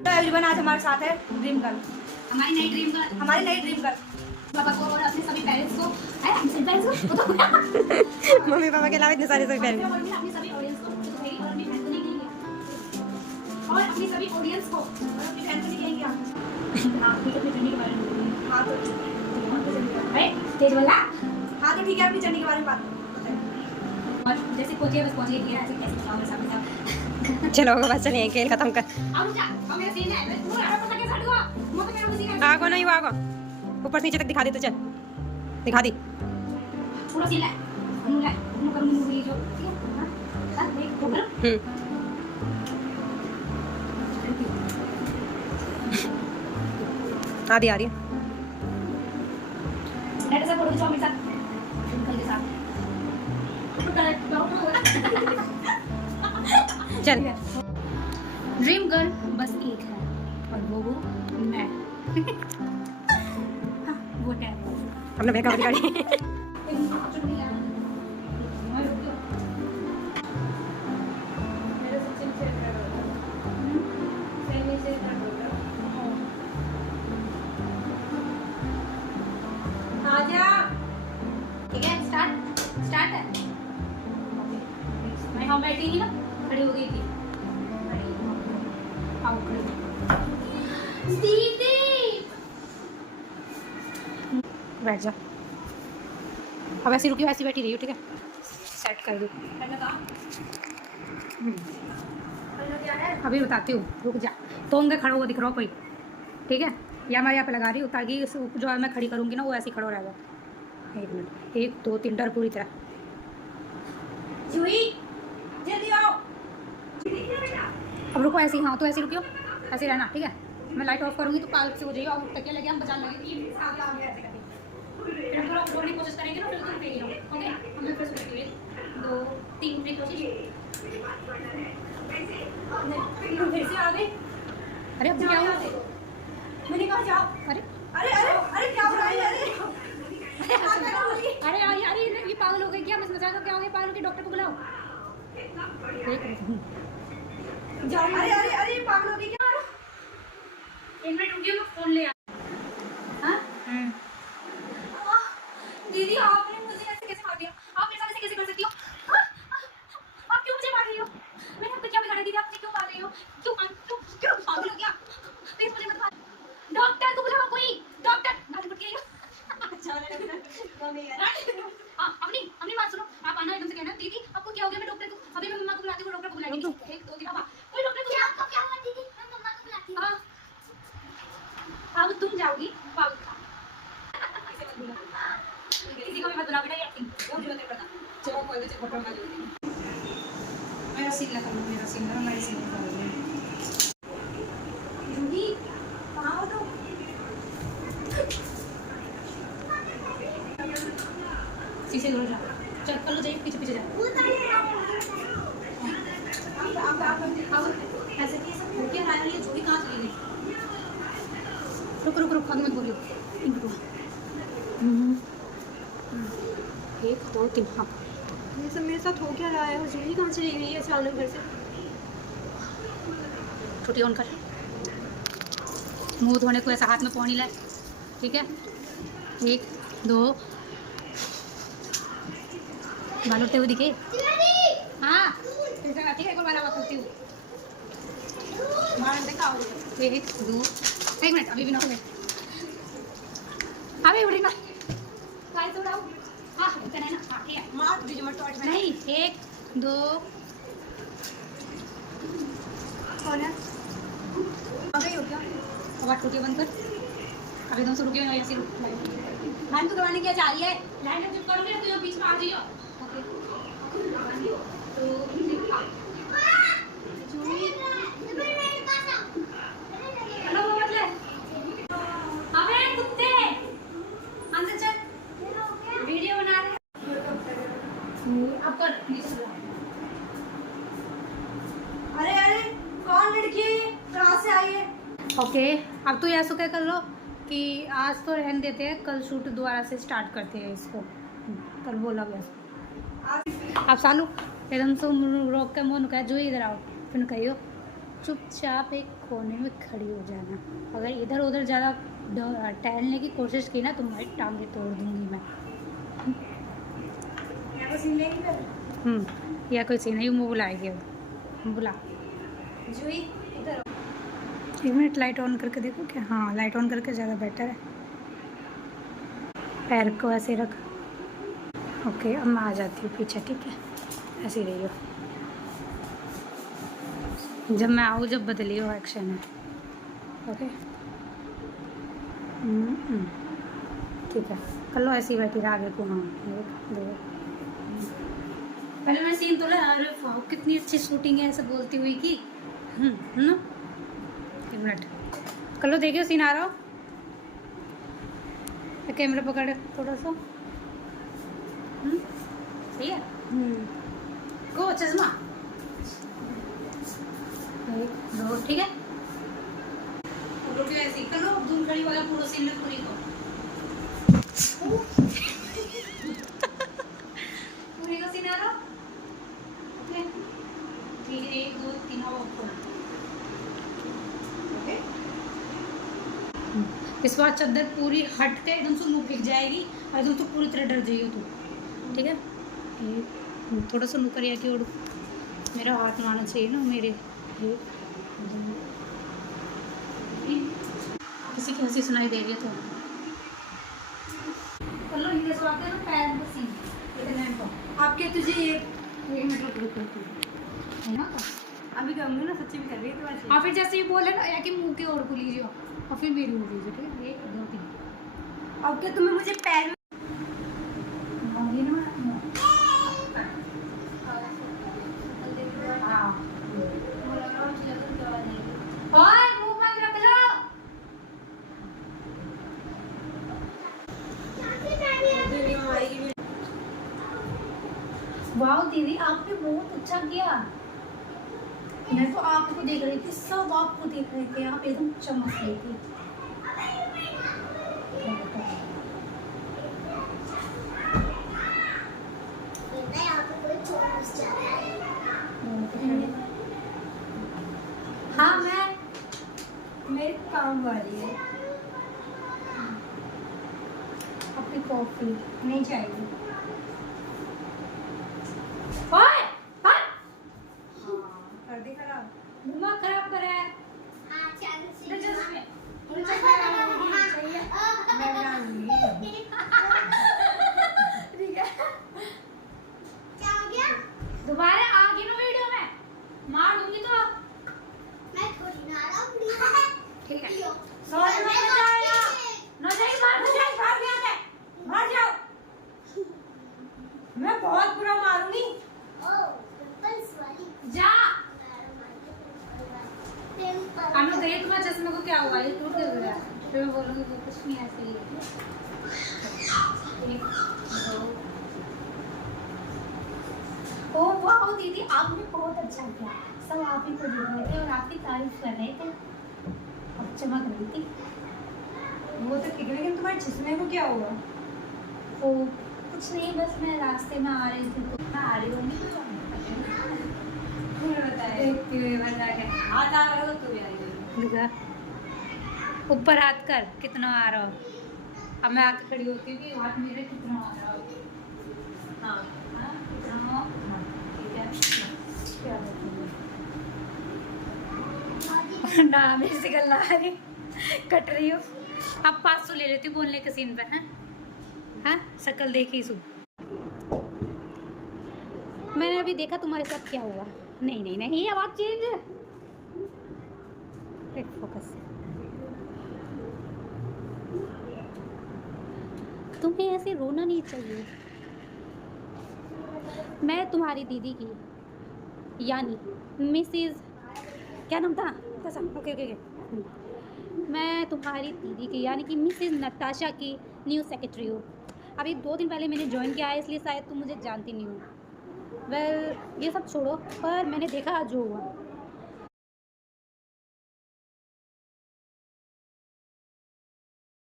तो एवरीवन, आज हमारे साथ है ड्रीम गर्ल, हमारी नई ड्रीम गर्ल पापा को और अपने सभी पेरेंट्स को, मम्मी पापा के अलावा इतने सारे सभी पेरेंट्स, अपने सभी ऑडियंस को, तो मेरी और अपनी बहन को नहीं कहेंगे, और अपनी सभी ऑडियंस को और अपनी बहन को नहीं कहेंगे आप। हाँ, ठीक है, अपनी जर्नी के बारे में बोलेंगे। हाँ तो तेज बोला। हाँ तो ठीक है, अपनी जर्नी के बारे में बात बताइए। और जैसे पहुंचे बस पहुंच गए, ऐसे कैसे बताओ मेरे साथ। चलो बस चलिए, खेल खत्म कर। अब जा, अब मेरा सीन है, मैं पूरा हटा पता कैसे हटूंगा, वो तो मेरा सीन है। आगो नहीं, वो आगो ऊपर से नीचे तक दिखा दे, तो चल दिखा दी पूरा सीन है। मुंह करूंगी जो, ठीक है? हां देख वो करो। आधी आ रही है। ऐसे फोटो खिंचाओ मेरे साथ, अंकल के साथ। चल। ड्रीम गर्ल बस एक है और वो मैं। हाँ, वो है अपना बैग कहाँ गाड़ी। आजा, ठीक है, स्टार्ट है। मैं हाँ बैठी थी ना, खड़ी हो गई थी। आओ खड़ी। दीदी बैठ जा। अब ऐसी रुकी, ऐसी बैठी रही हो, ठीक है? सेट कर दो। अभी बताती हूँ, रुक जा। तो उनके खड़ा हुआ दिख रहा हो कोई, ठीक है? या मैं यहाँ पे लगा रही हूँ ताकि जो है मैं खड़ी करूँगी ना, वो ऐसे खड़ा रहेगा। 1 मिनट, 1 2 3 डर पूरी तरह। जूही जल्दी आओ। अब रुको ऐसी, हाँ तो ऐसी रुकियो, ऐसे रहना, ठीक है? मैं लाइट ऑफ करूँगी तो पार्क से हो जाइए, और तकिया लगे हम बचा लेंगे। फिर हम थोड़ा उठने की कोशिश करेंगे ना, फिर तुम फेल जाओ, ओके? हम लोग फिर से 2 3 की कोशिश। फिर से आ गई। अरे अब क्या हुआ? मैंने कहा जाओ। अरे अरे अरे अरे क्या हो रहा है? अरे यार ये पागल हो गई क्या? मैं समझा क्या हो गया? पागल के डॉक्टर को बुलाओ। जाओ। अरे अरे अरे पागल हो गई क्या? 1 मिनट रुकिए, मैं फोन ले आ। हाँ दीदी, आपने मुझे ऐसे कैसे मार दिया? आप मेरे साथ ऐसे कैसे कर सकती हो? हाँ? आप क्यों मुझे मार रही हो? मैंने आपको क्या बिगाड़ा दीदी? आप मुझे क्यों मार रही हो? क्यों क्यों पागल हो गया? प्लीज मुझे मत मार। डॉक्टर को बुलाओ, कोई डॉक्टर। गाड़ी पट गई। अपनी बात सुनो। आप आना एकदम से कहना, दीदी आपको क्या हो गया? मैं डॉक्टर को, अभी मैं मम्मा को बुलाती हूँ, डॉक्टर को बुलाएंगे। 1 2 3 कोई डॉक्टर को। आपको क्या हुआ दीदी? मैं मम्मा को बुलाती हूँ। अब तुम जाओगी पागल खा। ऐसे मत बोलो, किसी को भी मत बुला बेटा, ये एक्टिंग वो जरूरत नहीं पड़ता। चलो कोई भी फोटो में जोड़ देंगे। मेरा सीन लगा लो, मेरा सीन लगा, मेरा सीन लगा लो। दीदी कहाँ हो तुम? शीशे दूर जा, चल कर लो, जाइए पीछे पीछे जा। ऐसे कैसे हो क्या रहा है? ये जोड़ी कहाँ चली गई? रुक रुक रुक, आगे मत बोलियो। 1 2 3 हाँ। ये सब मेरे साथ हो क्या रहा है? जोड़ी कहाँ चली गई है अचानक घर से? छुट्टी ऑन कर। मुंह धोने को ऐसा हाथ में पानी लाए, ठीक है? 1 2 बाल उठते हुए दिखे। हाँ ठीक है, एक बार आवाज करती हूँ। 1 2 1 मिनट, अभी भी ना उठे, अभी उठी ना। काय तो उड़ाओ। हाँ करना है ना, हाँ ठीक है। मार दीजिए, मत टॉर्च में। नहीं 1 2 कौन है? आ गई हो क्या? आवाज टूटी बंद कर। अभी एकदम से रुके हुए ऐसे रुक। लाइन तो दबाने क्या जा रही है? लाइन जब करोगे तो यहाँ बीच में आ जाइए। ओके तो जोड़ी हेलो मतलब अबे कुत्ते अंदर चल, वीडियो बना रहे हैं। अब कर नीचे चलो। अरे अरे कौन लड़की कहाँ से आई है? ओके, अब तो ऐसा क्या कर लो कि आज तो रहने देते हैं, कल शूट दोबारा से स्टार्ट करते हैं इसको। कल बोला गया। अब सालू एकदम से रोक के मुँह कह जो इधर आओ, फिर कहियो चुपचाप एक कोने में खड़ी हो जाना। अगर इधर उधर ज़्यादा टहलने की कोशिश की ना तुम्हारी टांगे तोड़ दूंगी मैं। या कोई सीन नहीं, मुँह बुलाएगी वो, बुला। जुई इधर 1 मिनट लाइट ऑन करके देखो क्या। हाँ लाइट ऑन करके ज़्यादा बेटर है। पैर को ऐसे रख। ओके अब मैं आ जाती हूँ पीछे, ठीक है, ऐसे ही रहियो। जब मैं आऊँ जब बदलियो एक्शन है। ओके ठीक है, कर लो ऐसे ही बैठी रहा आगे को। हाँ पहले मैं सीन तो अरे वाह कितनी अच्छी शूटिंग है ऐसे बोलती हुई कि ना। 1 मिनट कर लो, देखियो सीन आ रहा हो। कैमरा पकड़ थोड़ा सा। सही है। गो चश्मा 1 2 ठीक है। ऐसे ही कर लो, धूम खड़ी वाला पूरा सीन में पूरी को पूरी का सीन आ रहा। ओके ठीक है, 1 2 3 और इस बार चादर पूरी हट के एकदम से मुँह फिक जाएगी और एकदम तो पूरी तरह डर जाइए तू, ठीक है। थोड़ा सा नुकर या कि और मेरा हाथ मारना चाहिए ना मेरे। किसी की हंसी सुनाई दे रही है तो चलो इधर से आते हैं ना पैर में सीन इतने तो आपके तुझे एक 1 मिनट रुक है ना। अभी कहूँगी ना, सच्ची भी कर रही है तो ऐसे। हाँ फिर जैसे ये बोले ना या कि मुँह की ओर को लीजिए और फिर मेरी ओर लीजिए, ठीक है। 1 2 3 अब क्या तुम्हें मुझे पैर में वाह दीदी आपने बहुत अच्छा किया। मैं तो आपको देख रही थी, सब आपको देख रहे थे, आप एकदम चमक रही थी। हाँ मैं मेरे काम वाली है। अपनी कॉफी नहीं चाहिए। ओए हाँ कर दी खराब। दिमाग खराब कर रहा है। दोबारा आ गई ना वीडियो में मार दूंगी तो ठीक है। सॉरी मत जाओ ना, जाइए मार जाओ। मैं बहुत बुरा मारूंगी। जा हम गए तुम्हारे चश्मे को क्या हुआ, ये टूट गया। फिर मैं बोलूँगी वो कुछ नहीं ऐसे ही है। 1 2 ओ वाह दीदी आपने बहुत अच्छा किया। सब आप ही को देख रहे थे और आपकी तारीफ कर रहे थे और चमक रही थी। वो तो ठीक है, लेकिन तुम्हारे चश्मे को क्या हुआ? वो कुछ नहीं, बस मैं रास्ते में आ रही थी तो मैं आ रही होंगी तो देखती हुई बंदा के हाथ आ रहा हो तो भी आई ऊपर हाथ कर कितना आ रहा हो। अब मैं आके खड़ी होती हूँ कि हाथ मेरे कितना आ रहा हो। हाँ हाँ ठीक है। क्या ना मेरी से गल्ला आ रही कट रही हो। अब 500 ले लेती हूँ बोलने के सीन पे। हैं हाँ शक्ल देखी सु। मैंने अभी देखा तुम्हारे साथ क्या हुआ। नहीं नहीं नहीं ये आवाज चेंज। फोकस। तुम्हें ऐसे रोना नहीं चाहिए। मैं तुम्हारी दीदी की यानी मिसेस क्या नाम था ओके ओके ओके मैं तुम्हारी दीदी की यानी कि मिसेस नताशा की न्यू सेक्रेटरी हूँ। अभी 2 दिन पहले मैंने ज्वाइन किया है इसलिए शायद तुम मुझे जानती नहीं हो। वेल ये सब छोड़ो, पर मैंने देखा जो हुआ